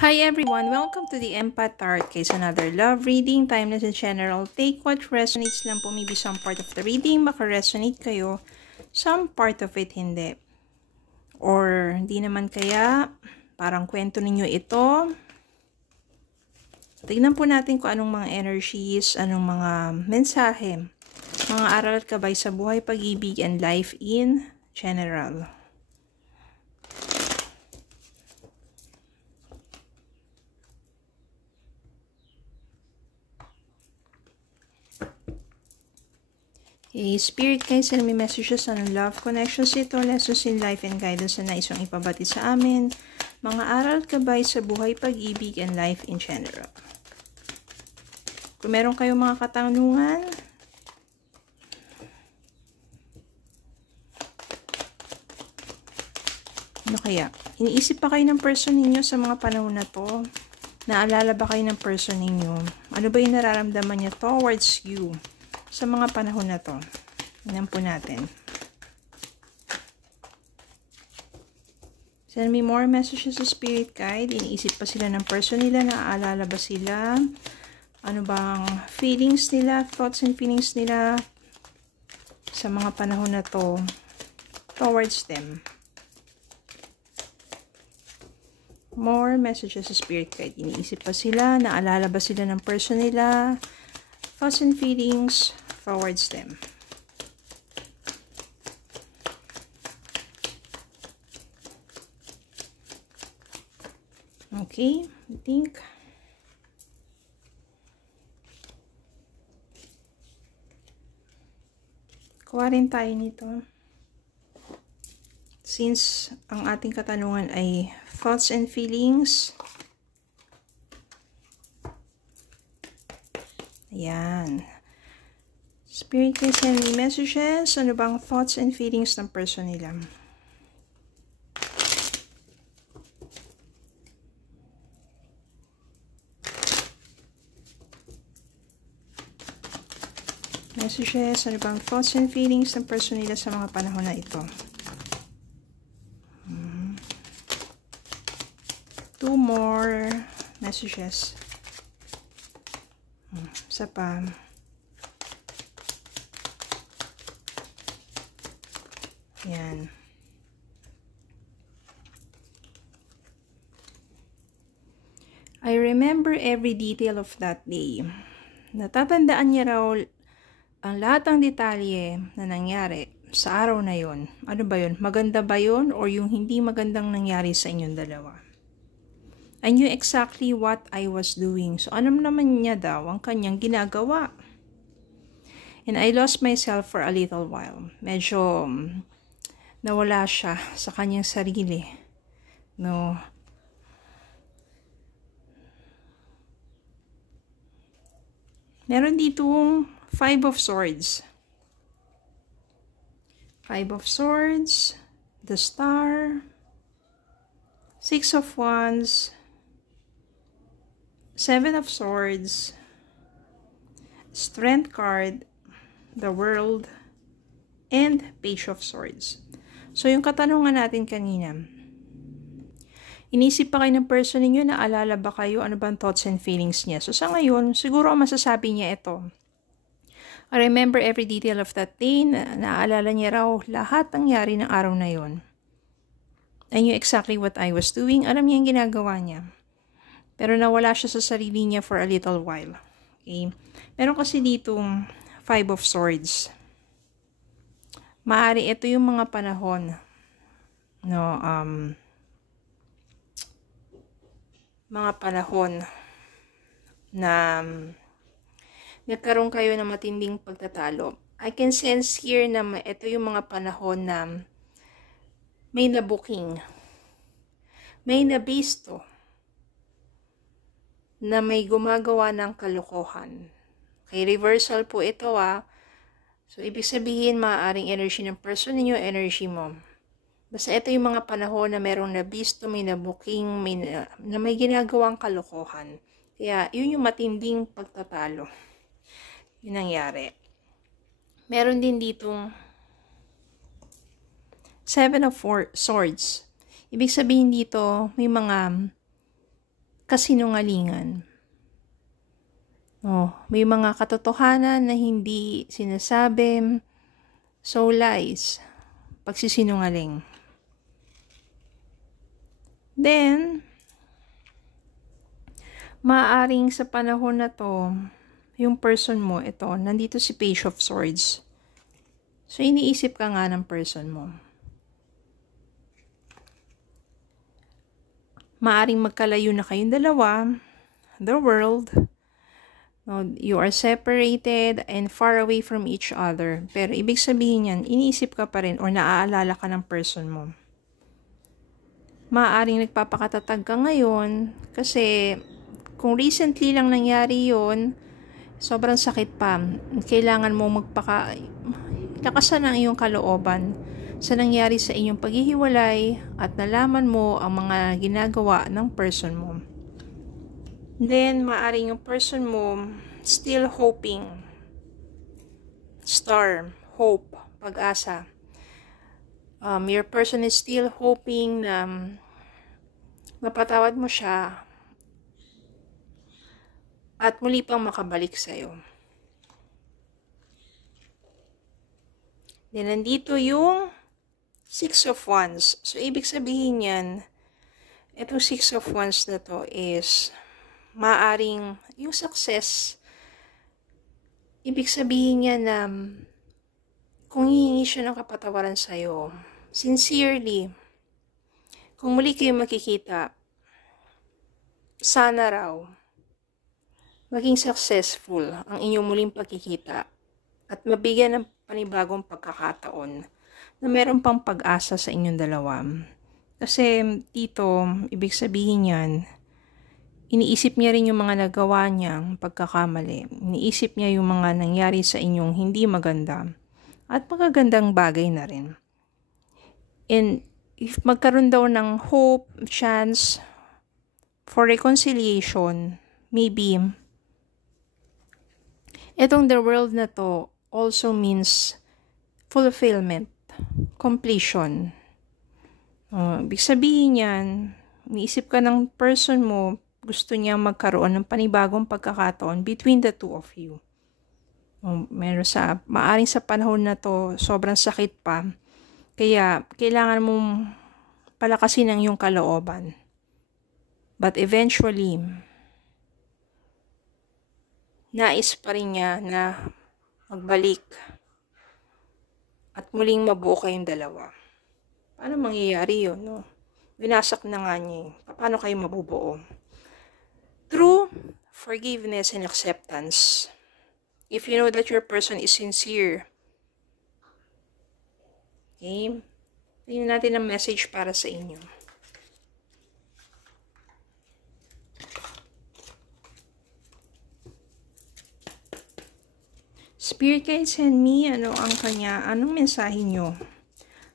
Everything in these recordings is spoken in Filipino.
Hi everyone! Welcome to the Empath Tarot Case, another love reading, timeless and general. Take what resonates lang po, maybe some part of the reading, baka resonate kayo, some part of it hindi. Or hindi naman kaya, parang kwento ninyo ito. Tignan po natin kung anong mga energies, anong mga mensahe, mga aral at gabay sa buhay, pag-ibig, and life in general. Okay, Spirit guys, send me messages on love connections ito, lessons in life and guidance na naisong ipabati sa amin, mga aral gabay sa buhay, pag-ibig, and life in general. Kung meron kayong mga katanungan, ano kaya? Iniisip pa kayo ng person ninyo sa mga panahon na to? Naalala ba kayo ng person ninyo? Ano ba yung nararamdaman niya towards you sa mga panahon na to? Tingnan po natin. Send me more messages sa Spirit Guide. Iniisip pa sila ng person nila? Naaalala ba sila? Ano bang feelings nila, thoughts and feelings nila sa mga panahon na to towards them? More messages sa Spirit Guide. Iniisip pa sila? Naalala ba sila ng person nila? Thoughts and feelings towards them. Okay, I think kuha rin tayo nito. Since ang ating katanungan ay thoughts and feelings. Ayan. Spirit can send me messages. Ano bang thoughts and feelings ng person nila? Messages. Ano bang thoughts and feelings ng person nila sa mga panahon na ito? Two more messages. Isa pa. Yan. I remember every detail of that day. Natatandaan niya raw ang lahat ng detalye na nangyari sa araw na yon. Ano ba yun? Maganda ba yun? Or yung hindi magandang nangyari sa inyong dalawa? I knew exactly what I was doing. So, alam naman niya daw ang kanyang ginagawa. And I lost myself for a little while. Medyo nawala siya sa kanyang sarili. No. Meron ditong 5 of Swords. 5 of Swords, the Star, 6 of Wands, 7 of Swords, Strength card, the World, and Page of Swords. So, yung katanungan natin kanina, inisip pa kayo ng person ninyo, naalala ba kayo, ano bang thoughts and feelings niya? So, sa ngayon, siguro ang masasabi niya ito. I remember every detail of that day, naalala niya raw lahat ng nangyari ng araw na yon. I knew exactly what I was doing, alam niya yung ginagawa niya. Pero nawala siya sa sarili niya for a little while. Okay? Meron kasi ditong 5 of Swords. Maaari ito yung mga panahon, no, mga panahon na nagkaroon kayo ng matinding pagtatalo. I can sense here na ito yung mga panahon na may nabuking, may nabisto, na may gumagawa ng kalokohan. Okay, reversal po ito So, ibig sabihin, maaaring energy ng person ninyo, energy mo. Basta ito yung mga panahon na merong nabisto, may nabuking, na may ginagawang kalokohan. Kaya, yun yung matinding pagtatalo. Yun nangyari. Meron din ditong 7 of Swords. Ibig sabihin dito, may mga kasinungalingan. May mga katotohanan na hindi sinasabi, so lies, pagsisinungaling. Then, maaaring sa panahon na to, yung person mo, ito, nandito si Page of Swords. So, iniisip ka nga ng person mo. Maaaring magkalayo na kayong dalawa, the world. You are separated and far away from each other. Pero ibig sabihin yan, iniisip ka pa rin or naaalala ka ng person mo. Maaaring nagpapakatatag ka ngayon kasi kung recently lang nangyari yon, sobrang sakit pa. Kailangan mo lakasan ang iyong kalooban sa nangyari sa inyong paghihiwalay at nalaman mo ang mga ginagawa ng person mo. Then, maaaring yung person mo still hoping. Star, hope, pag-asa. Your person is still hoping na mapatawad mo siya at muli pang makabalik sa'yo. Then, nandito yung Six of Wands. So, ibig sabihin yan, itong Six of Wands na to is maaring yung success. Ibig sabihin niya na kung hihingi siya ng kapatawaran sa'yo, sincerely, kung muli kayo makikita, sana raw, maging successful ang inyong muling pagkikita at mabigyan ng panibagong pagkakataon na meron pang pag-asa sa inyong dalawa. Kasi dito, ibig sabihin yan, iniisip niya rin yung mga nagawa niyang pagkakamali. Iniisip niya yung mga nangyari sa inyong hindi maganda at magagandang bagay na rin. And if magkaroon daw ng hope, chance for reconciliation, maybe itong the world na to also means fulfillment, completion. Ibig sabihin yan, iniisip ka ng person mo, gusto niya magkaroon ng panibagong pagkakataon between the two of you. Maaring sa panahon na to, sobrang sakit pa. Kaya, kailangan mong palakasin ang iyong kalooban. But eventually, nais pa rin niya na magbalik at muling mabuo kayong dalawa. Paano mangyayari yun? No? Winasak na nga niya. Paano kayo mabubuo? Through forgiveness and acceptance. If you know that your person is sincere. Okay? Tingnan natin ang message para sa inyo. Spirit guide, send me anong mensahe nyo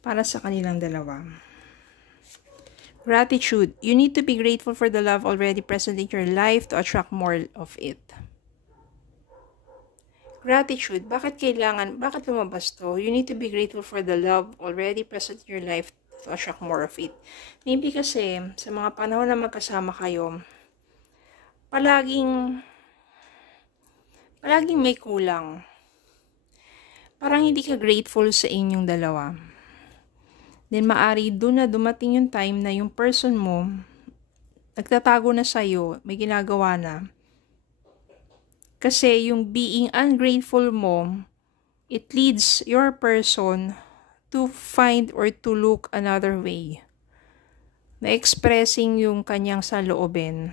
para sa kanilang dalawa. Gratitude. You need to be grateful for the love already present in your life to attract more of it. Gratitude. Bakit lumabas to? You need to be grateful for the love already present in your life to attract more of it. Maybe kasi sa mga panahon na magkasama kayo, palaging may kulang. Parang hindi ka grateful sa inyong dalawa. Then maari doon na dumating yung time na yung person mo nagtatago na sa'yo, may ginagawa na. Kasi yung being ungrateful mo, it leads your person to find or to look another way. Na expressing yung kanyang saloobin.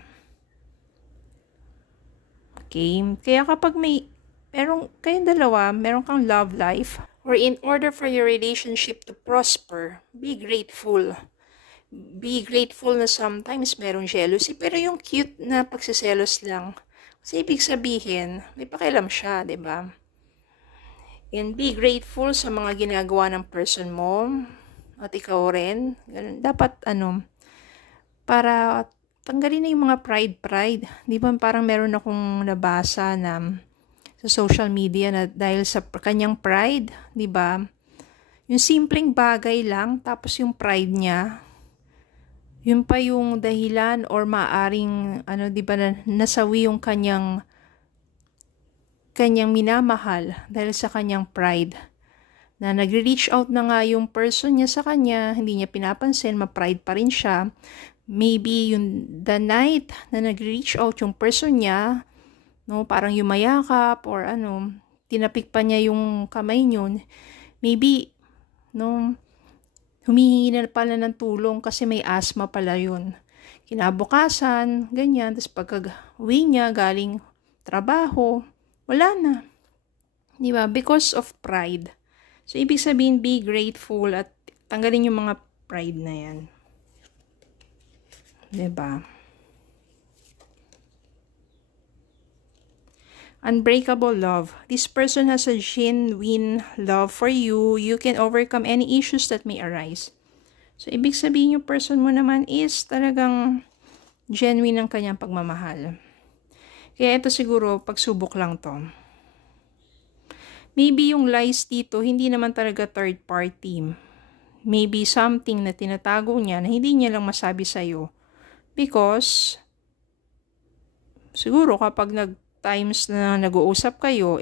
Okay? Kaya kapag kayong dalawa, meron kang love life, or in order for your relationship to prosper, be grateful. Be grateful na sometimes merong jealousy, pero yung cute na pagsiselos lang. Kasi ibig sabihin, may pakialam siya, di ba? And be grateful sa mga ginagawa ng person mo, at ikaw rin. Dapat, para tanggalin na yung mga pride. Di ba parang meron akong nabasa na sa social media na dahil sa kanyang pride, di ba? Yung simpleng bagay lang, tapos yung pride niya, Yun pa yung dahilan or maaring, di ba, nasawi yung kanyang minamahal dahil sa kanyang pride. Na nagre-reach out na nga yung person niya sa kanya, hindi niya pinapansin, ma-pride pa rin siya. Maybe yung the night na nagre-reach out yung person niya, no, parang yumayakap or tinapik pa niya yung kamay niyo. Maybe, no, humihingi na pala ng tulong kasi may asthma pala yun. Kinabukasan, ganyan, tapos pagka-uwi niya galing trabaho, wala na. Diba? Because of pride. So, ibig sabihin, be grateful at tanggalin yung mga pride na yan. Diba? Unbreakable love. This person has a genuine love for you. You can overcome any issues that may arise. So, ibig sabihin yung person mo naman is talagang genuine ang kanyang pagmamahal. Kaya ito siguro, pagsubok lang to. Maybe yung lies dito, hindi naman talaga third party. Maybe something na tinatago niya na hindi niya lang masabi sa'yo. Because, siguro kapag times na nag-uusap kayo,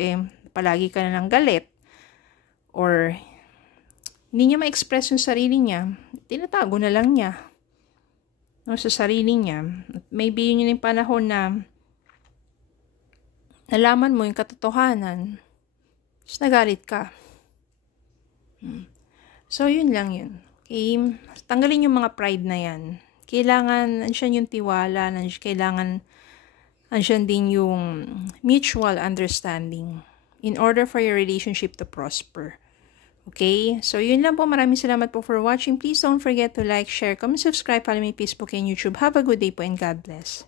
palagi ka na ng galit. Or, hindi niya ma-express yung sarili niya. Tinatago na lang niya. No, sa sarili niya. Maybe yun yung panahon na nalaman mo yung katotohanan. Tapos nagalit ka. So, yun lang yun. Okay? Tanggalin yung mga pride na yan. Kailangan, andyan yung tiwala, kailangan, andyan din yung mutual understanding in order for your relationship to prosper. Okay? So, yun lang po. Maraming salamat po for watching. Please don't forget to like, share, comment, subscribe, follow me Facebook and YouTube. Have a good day po and God bless.